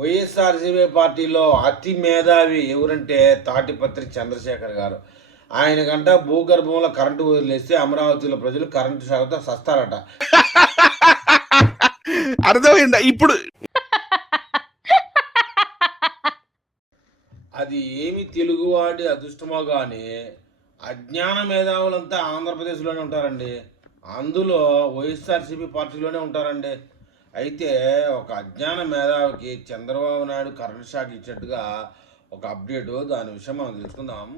వైఎస్ఆర్సీపీ పార్టీలో అతి మేధావి ఎవరంటే తాటిపత్రి చంద్రశేఖర్ గారు. ఆయనకంట భూగర్భంలో కరెంటు వదిలేస్తే అమరావతిలో ప్రజలు కరెంటు షాక్తో సస్తారట. అర్థమైందా ఇప్పుడు? అది ఏమి తెలుగువాడి అదృష్టమో కానీ అజ్ఞాన మేధావులంతా ఆంధ్రప్రదేశ్లోనే ఉంటారండి. అందులో వైఎస్ఆర్సీపీ పార్టీలోనే ఉంటారండి. అయితే ఒక అజ్ఞాన మేధావికి చంద్రబాబు నాయుడు కరెంట్ షాక్ ఇచ్చినట్టుగా ఒక అప్డేటు, దాని విషయం మనం తెలుసుకుందాం.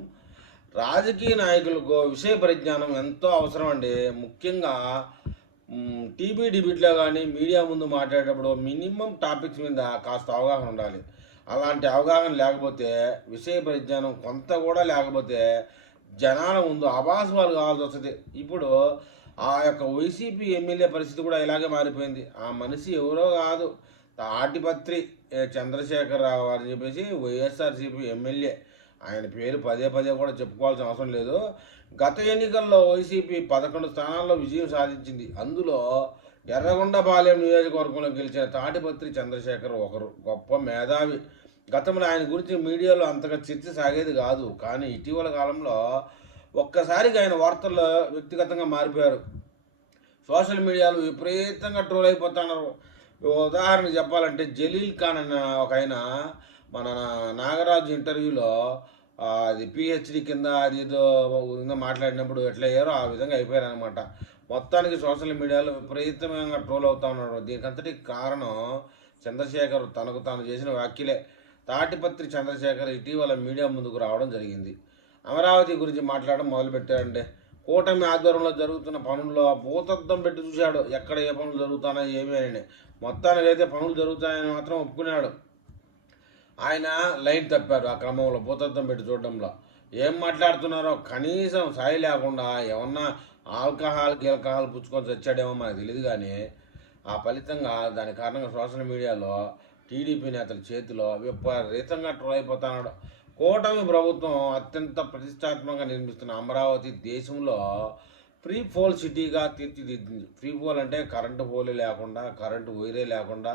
రాజకీయ నాయకులకు విషయ పరిజ్ఞానం ఎంతో అవసరం అండి. ముఖ్యంగా టీవీ డిబేట్లో కానీ మీడియా ముందు మాట్లాడేటప్పుడు మినిమం టాపిక్స్ మీద కాస్త అవగాహన ఉండాలి. అలాంటి అవగాహన లేకపోతే, విషయ పరిజ్ఞానం కొంత కూడా లేకపోతే జనాల ముందు అభాసుపాలు కావాల్సి వస్తుంది. ఇప్పుడు ఆ యొక్క వైసీపీ ఎమ్మెల్యే పరిస్థితి కూడా ఇలాగే మారిపోయింది. ఆ మనిషి ఎవరో కాదు, తాటిపత్రి చంద్రశేఖర్ రావు అని చెప్పేసి వైఎస్ఆర్సీపీ ఎమ్మెల్యే. ఆయన పేరు పదే పదే కూడా చెప్పుకోవాల్సిన అవసరం లేదు. గత ఎన్నికల్లో వైసీపీ 11 స్థానాల్లో విజయం సాధించింది. అందులో ఎర్రగొండపాలెం నియోజకవర్గంలో గెలిచిన తాటిపత్రి చంద్రశేఖర్ ఒకరు. గొప్ప మేధావి. గతంలో ఆయన గురించి మీడియాలో అంతగా చర్చ సాగేది కాదు. కానీ ఇటీవల కాలంలో ఒక్కసారిగా ఆయన వార్తల్లో వ్యక్తిగతంగా మారిపోయారు. సోషల్ మీడియాలో విపరీతంగా ట్రోల్ అయిపోతున్నారు. ఉదాహరణ చెప్పాలంటే జలీల్ ఖాన్ అన్న ఒక ఆయన మన నాగరాజు ఇంటర్వ్యూలో అది పిహెచ్డి కింద అది ఏదో మాట్లాడినప్పుడు ఎట్లా అయ్యారో ఆ విధంగా అయిపోయారు అనమాట. మొత్తానికి సోషల్ మీడియాలో విపరీతంగా ట్రోల్ అవుతూ ఉన్నారు. దీనికంతటికి కారణం చంద్రశేఖర్ తనకు తాను చేసిన వ్యాఖ్యలే. తాటిపత్రి చంద్రశేఖర్ ఇటీవల మీడియా ముందుకు రావడం జరిగింది. అమరావతి గురించి మాట్లాడడం మొదలుపెట్టాడంటే కూటమి ఆధ్వర్యంలో జరుగుతున్న పనుల్లో భూతద్దం పెట్టి చూశాడు. ఎక్కడ ఏ పనులు జరుగుతానో ఏమీ అని. మొత్తానికి అయితే పనులు జరుగుతాయని మాత్రం ఒప్పుకున్నాడు. ఆయన లైన్ తప్పారు ఆ క్రమంలో భూతద్దం పెట్టి చూడడంలో. ఏం మాట్లాడుతున్నారో కనీసం సాయి లేకుండా ఏమన్నా ఆల్కహాల్ పుచ్చుకొని చచ్చాడేమో మనకు తెలియదు. కానీ ఆ ఫలితంగా దాని కారణంగా సోషల్ మీడియాలో టీడీపీ నేతల చేతిలో విపరీతంగా ట్రోల్ అయిపోతున్నాడు. కూటమి ప్రభుత్వం అత్యంత ప్రతిష్టాత్మకంగా నిర్మిస్తున్న అమరావతి దేశంలో ఫ్రీ పోల్ సిటీగా తీర్చిదిద్దింది. ఫ్రీ పోల్ అంటే కరెంటు పోలే లేకుండా, కరెంటు వైరే లేకుండా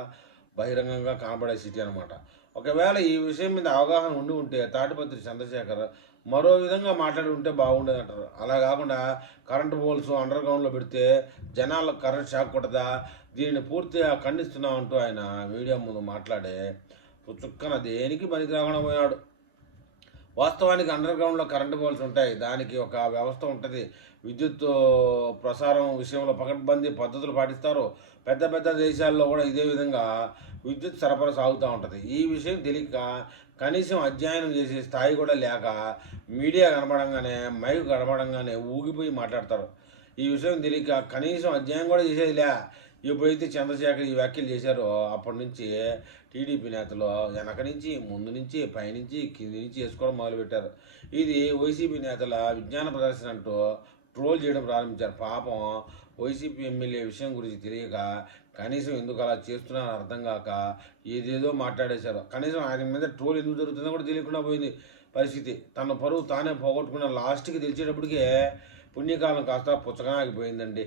బహిరంగంగా కనబడే సిటీ అనమాట. ఒకవేళ ఈ విషయం మీద అవగాహన ఉంటే తాటిపత్రి చంద్రశేఖర్ మరో విధంగా మాట్లాడి ఉంటే బాగుండేది అంటారు. అలా కాకుండా కరెంటు పోల్స్ అండర్ గ్రౌండ్లో పెడితే జనాలకు కరెంట్ షాక్ కొట్టదా, దీనిని పూర్తిగా ఖండిస్తున్నామంటూ ఆయన మీడియా ముందు మాట్లాడే చుక్కన దేనికి పనికి రాకుండా పోయాడు. వాస్తవానికి అండర్ గ్రౌండ్లో కరెంటు పోల్స్ ఉంటాయి. దానికి ఒక వ్యవస్థ ఉంటుంది. విద్యుత్ ప్రసారం విషయంలో పకడ్బందీ పద్ధతులు పాటిస్తారు. పెద్ద పెద్ద దేశాల్లో కూడా ఇదే విధంగా విద్యుత్ సరఫరా సాగుతూ ఉంటుంది. ఈ విషయం తెలియక, కనీసం అధ్యయనం చేసే స్థాయి కూడా లేక మీడియా కనబడంగానే, మైక్ కనబడంగానే ఊగిపోయి మాట్లాడతారు. ఈ విషయం తెలియక కనీసం అధ్యయనం కూడా చేసేది లే. ఎప్పుడైతే చంద్రశేఖర్ ఈ వ్యాఖ్యలు చేశారో అప్పటి నుంచి టీడీపీ నేతలు వెనక నుంచి, ముందు నుంచి, పైనుంచి, కింది నుంచి వేసుకోవడం మొదలుపెట్టారు. ఇది వైసీపీ నేతల విజ్ఞాన ప్రదర్శన అంటూ ట్రోల్ చేయడం ప్రారంభించారు. పాపం వైసీపీ ఎమ్మెల్యే విషయం గురించి తెలియక, కనీసం ఎందుకు అలా చేస్తున్నారో అర్థం కాక ఏదేదో మాట్లాడేశారు. కనీసం ఆయన మీద ట్రోల్ ఎందుకు జరుగుతుందో కూడా తెలియకుండా పోయింది పరిస్థితి. తన పరువు తానే పోగొట్టుకున్న లాస్ట్కి తెలిసేటప్పటికే పుణ్యకాలం కాస్త పుచ్చగా ఆగిపోయిందండి.